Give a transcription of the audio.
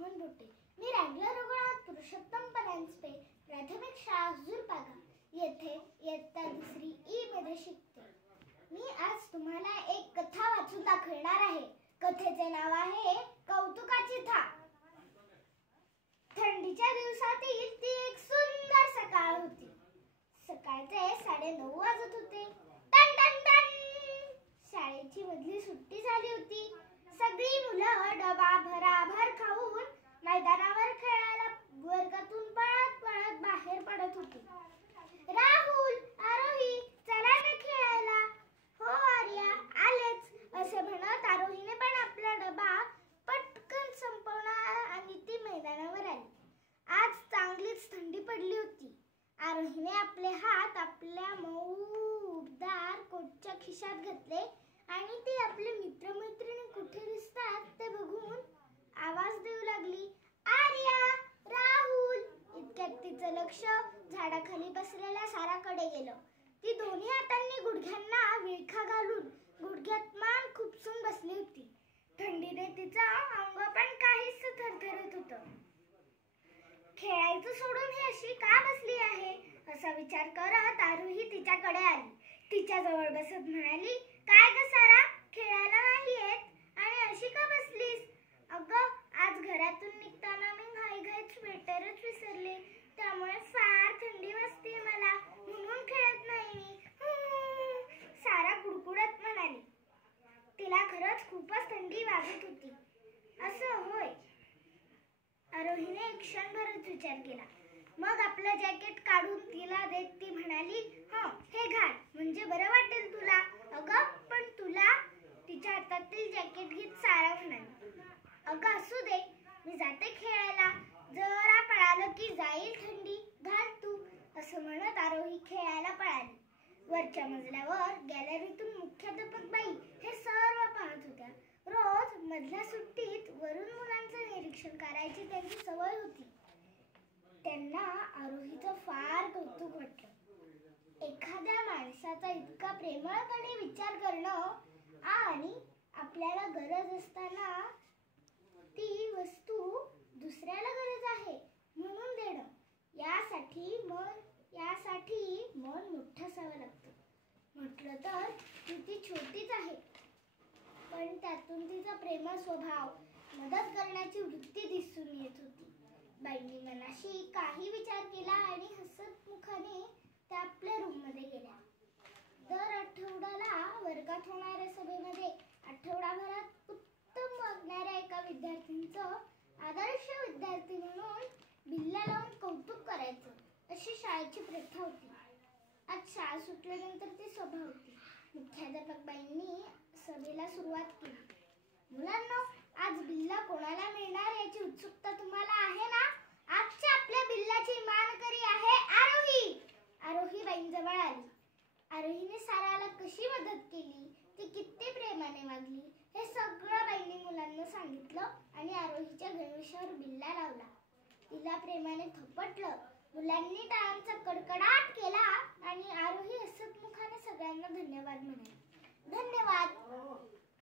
मोहन बोटे। मी रँगलर रघुनाथ पुरुषोत्तम परांजपे प्राथमिक शाळा हुजूरपागा येथे इयत्ता 2री ई मध्ये शिकते। मी आज तुम्हाला एक कथा वाचून दाखवणार आहे। कथेचे नाव आहे कौतुकाची थाप। थंडीच्या दिवसातील ती एक सुंदर सकाळ होती। सकाळचे 9:30 वाजत होते। टन टन टन शाळेची मधली सुट्टी झाली होती। सगळी मुलं डबा भराभर खाऊन मैदानावर खेळायला वर्गातून पळत पळत बाहेर पडत होती। राहुल, आरोही, चला ना खेळायला। हो आर्या, आलेच असे म्हणत आरोहीने पण आपला डबा पटकन संपवला आणि ती मैदानावर आली। आज चांगलीच थंडी पडली होती। आरोहीने आपले हात आपल्या मऊ उबदार कोटच्या खिशात घातले आणि ती आपले मित्रमैत्रिणी कुठे दिसतात ते बघून आवाज देऊ लागली, आर्या, राहुल। इतक्यात तिचं लक्ष झाडाखाली बसलेल्या साराकडे गेलं। ती दोन्ही हातांनी गुडघ्यांना विळखा घालून गुडघ्यात मान खुपसून बसली होती। थंडीने तिचं अंग पण काहीच थरथरत होतं। खेळायचं सोडून ही अशी का बसली आहे असा विचार करत आरोही तिच्याकडे आली। तिच्या जवळ बसत म्हणाली, काय ग सारा, खेळायला नाही येत आणि अशी का बसलीस? अगं, आज घरातून निघताना मी घाईघाईत स्वेटरच विसरले, त्यामुळे फार थंडी वाजते मला, म्हणून खेळत नाही मी। सारा कुडकुडत म्हणाली। तिला खरंच खूपच थंडी वाजत होती। असं होय, आरोहीने एक क्षणभरच विचार केला। मग आपलं जॅकेट काढून तिला देत ती म्हणाली, हे घाल, म्हणजे बरं वाटेल तुला। अगं, पण तुला? तिच्या हातातील जॅकेट घेत सारा म्हणाली। अगं असू दे, मी जाते खेळायला, जरा पळालं की जाईल थंडी, घाल तू, असं म्हणत आरोही खेळायला पळाली। वरच्या मजल्यावर गॅलरीतून मुख्याध्यापक बाई हे सर्व पाहत होत्या। रोज मधल्या सुट्टीत वरून मुलांचं निरीक्षण करायची त्यांची सवय होती। त्यांना आरोहीचं फार कौतुक वाटलं। एखाद्या माणसाचा इतका प्रेमळपणे विचार करणं आणि आपल्याला गरज असताना ती वस्तू दुसऱ्याला गरज आहे म्हणून देणं, यासाठी मन मोठं असावं लागतं। म्हटलं तर ती छोटीच आहे, पण त्यातून तिचा प्रेमळ स्वभाव, मदत करण्याची वृत्ती दिसून येत होती। बाईंनी मनाशी काही विचार केला आणि हसत मुखाने त्या आपल्या रूममध्ये गेल्या। दर आठवड्याला वर्गात होणाऱ्या सभेमध्ये आठवडाभरात उत्तम वागणाऱ्या एका विद्यार्थ्यांचं आदर्श विद्यार्थी म्हणून बिल्ला लावून कौतुक करायचं, अशी शाळेची प्रथा होती। आज शाळा सुटल्यानंतर ती सभा होती। मुख्याध्यापक बाईंनी सभेला सुरुवात केली। मुलांनो, आज बिल्ला कोणाला मिळणार याची उत्सुकता तुम्हाला आहे ना? आजच्या आपल्या बिल्लाची मानकरी आहे आरोही। आरोही बाईंजवळ आली। आरोहीने साराला कशी मदत केली, ती किती प्रेमाने वागली, हे सगळं बाईंनी मुलांना सांगितलं आणि आरोहीच्या गणवेशावर बिल्ला लावला। तिला प्रेमाने थोपटलं। मुलांनी टाळ्यांचा कडकडाट केला आणि आरोही हसतमुखाने सगळ्यांना धन्यवाद म्हणाली। धन्यवाद।